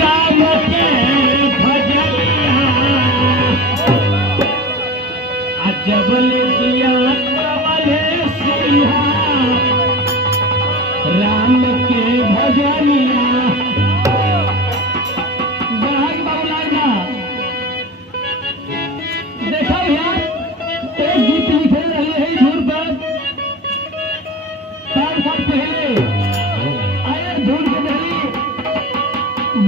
राम के भजनिया जबल दिया कमले सिंहा राम के भजनिया देखा भैया एक गीत लिखे रहे हैं धुन पर 4 साल पहले आए धुन के दहली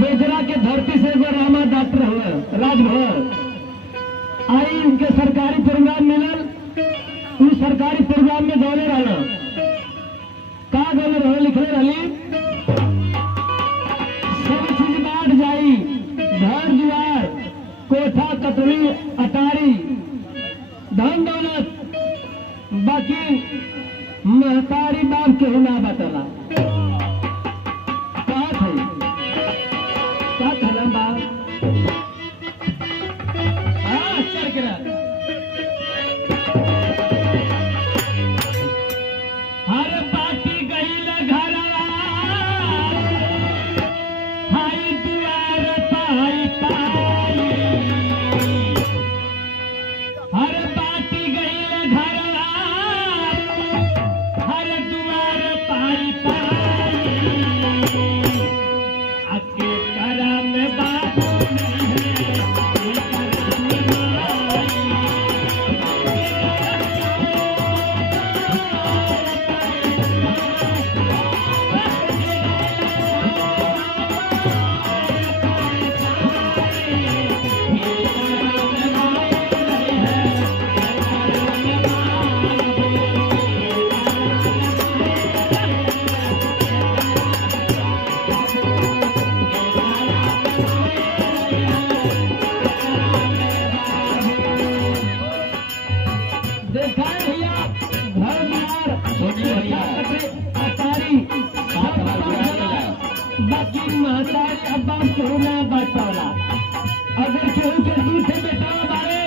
बेजरा के धरती से रामा डॉक्टर हुए राजभर आई उनके सरकारी प्रोग्राम मिलल उस सरकारी प्रोग्राम में दौड़े रहा का दौड़े रहे लिखे रही सब चीज बांट जाई घर जुआर कोठा कतरी अटारी धन दौलत बाकी महतारी बाप के ना बतला का थे का खलम बाप हर बाटी गई घरवा हाई दुआर पाई पाई हर बाटी गई घरवा हर दुआर पाई पाई आके करा में बाबू देखा भैया घर द्वार अटारी बाकी महतारी अब्बा केहू ना बटौला अगर केहू के दूर से बेटा बारे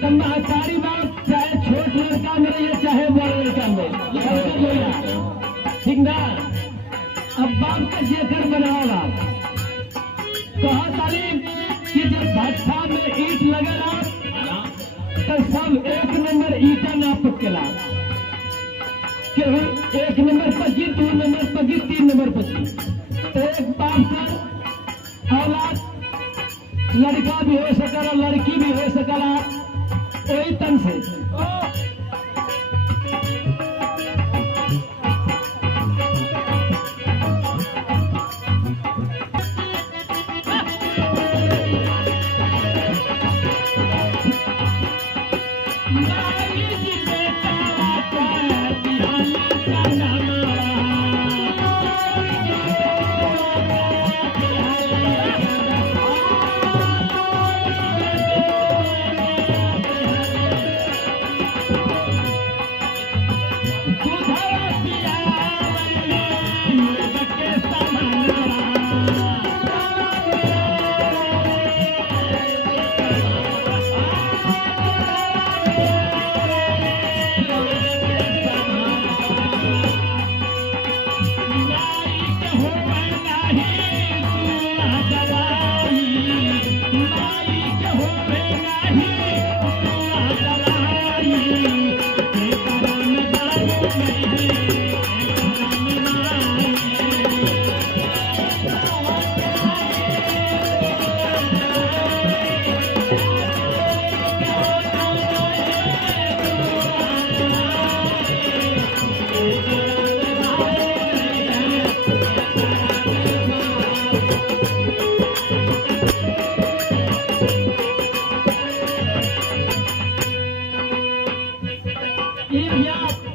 तो महतारी बाप चाहे छोट लड़का में रहिए चाहे बड़ लड़का में ठीक ना अब बाप का जेकर बनावला कहा तालीम कि जब भट्ठा में ईट लगेला तो सब 1 नंबर ईटा ना पकेला केहू 1 नंबर पकी 2 नंबर पकी 3 नंबर पकी एक बाप का औलाद लड़का भी हो सकला लड़की भी हो सकला वही तन से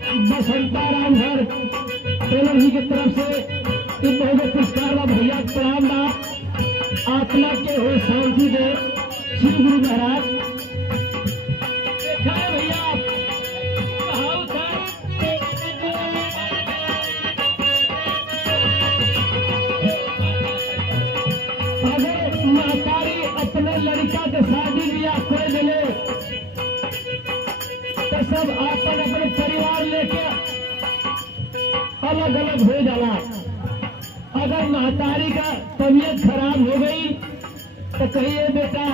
बसंताराम घर टेलर जी की तरफ से इन बहुत पुरस्कार ला भैया प्रणाम बा आत्मा के हो शांति दे श्री गुरु महाराज देखा है भैया अगर महतारी अपने लड़का के शादी ब्याह कर दिले तो सब अपन अपने परिवार लेके अलग अलग हो जाला अगर महतारी का तबीयत खराब हो गई तो कहिए बेटा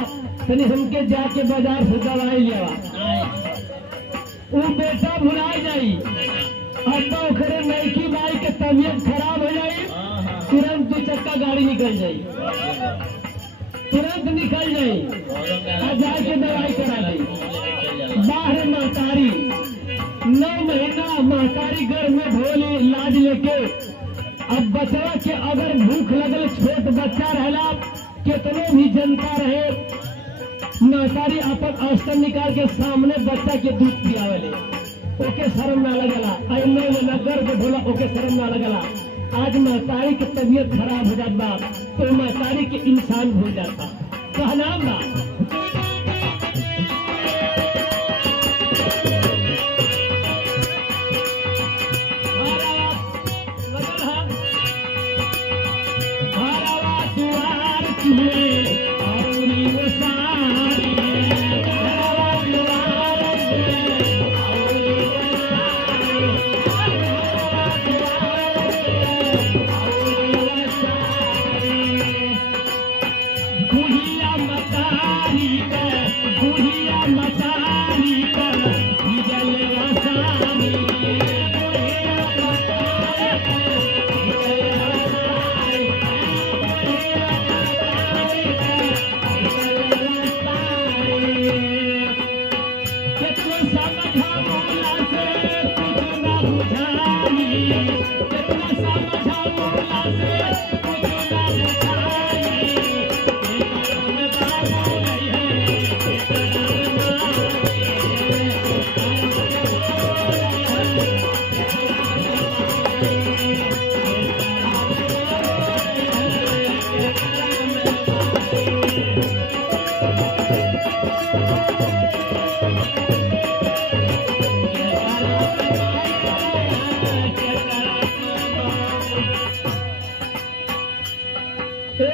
तनी हमके जाके बाजार से दवाई लिया। वो बेटा भुला जाई और तो ओकरे नईकी बाई के तबीयत खराब हो जाई, तुरंत 2 चक्का गाड़ी निकल जाई, तुरंत निकल जाई और जाके दवाई करा दी। बाहर महतारी 9 महीना महतारी घर में ढोली लाज लेके, अब बचवा के अगर भूख लगल, छोट बच्चा रहला, कितने भी जनता रहे, महतारी अपन अस्तर निकाल के सामने बच्चा के दूध पियावेले, ओके शर्म ना लगला। नगर के ढोला ओके शर्म ना लगला। आज महतारी की तबीयत खराब हो जात बा तो महतारी के इंसान भूल जाता। कहना बा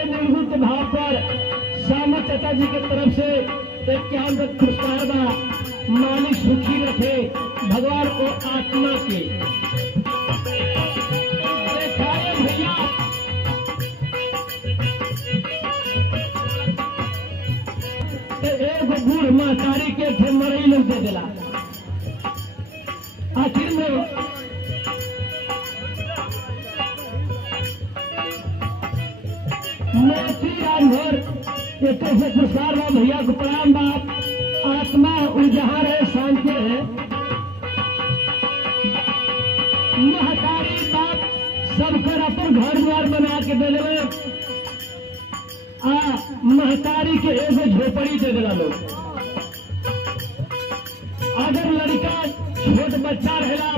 मूलभूत भाव पर श्यामा चाचा जी के तरफ से एक ज्ञान पुरस्कार बा। मालिक सुखी रखे भगवान को आत्मा के भैया। एक बूढ़ महतारी के थे मरई लोग दे दिला। आखिर में एक से पुरस्कार बा भैया को प्रणाम बाप। आत्मा जहाँ रहे शांति रहे। महतारी बाप सबकर अपन घर द्वार बना के दे देवे। महतारी के एगो झोपड़ी दे देला लोग। अगर लड़का छोट बच्चा रहेला,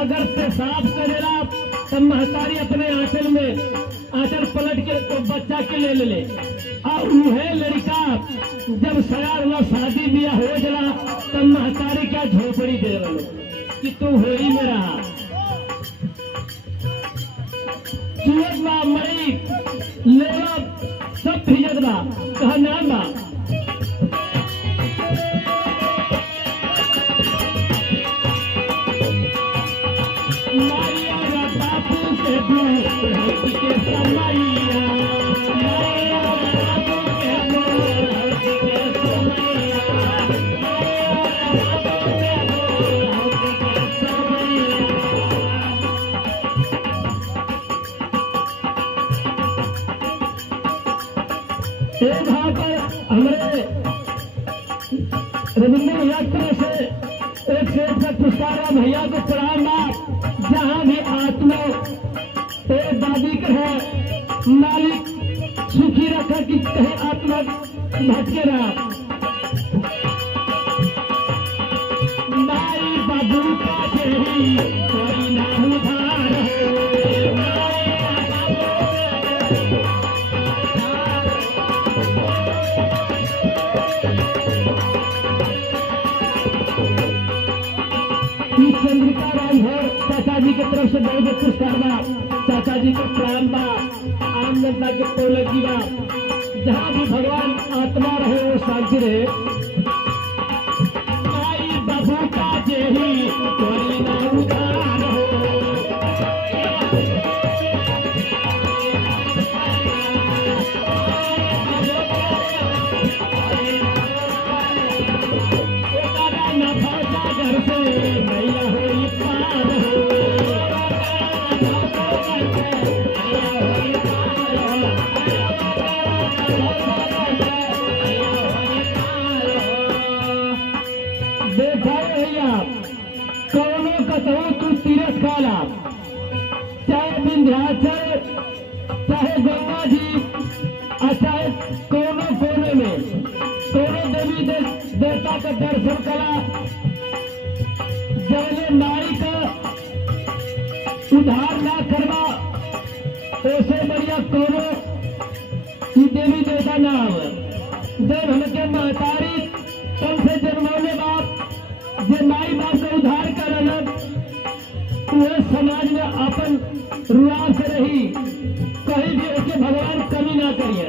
अगर पेशाब करेला तब महतारी अपने आंचल में आंचल पलट के तो बच्चा के ले ले और वह लड़का जब सयार हुआ शादी ब्याह हो जला तब महतारी क्या झोपड़ी दे रहा कि तू हो ही में रहा। सूरज बा मई लेवा सब भिजत बा कहा नाम बा। हमारे रविंद्र भैया से एक से एक पुरस्कार भैया को प्रणाम बाप। जहाँ भी आत्मा तेरे दादी के है मालिक सुखी रखा कि कहीं आत्मा भटके रहा। माई बाबू का तेरी कोई ना उधार चंद्रिका राजभर चाचा जी की तरफ से बहुत बहुत पुरस्कार बा। चाचा जी को प्रणाम बा। आम जनता के पौलक जी बा। जहाँ भी भगवान आत्मा रहे वो शांति रहे। आई बाबू का जेही कोई ना उधार हो। गंगा जी चाहे कोनो कोने में कोनो देवी देवता का दर्शन करा, जबले नारी का उद्धार ना करवा ऐसे बढ़िया कोनो देवी देवता ना हो। जब हमके महतारी तब से जन्मौले बाप जे माई बाप का उद्धार करल वह समाज में अपन रुआ से रही, कहीं भी उसके भगवान कमी ना करिए।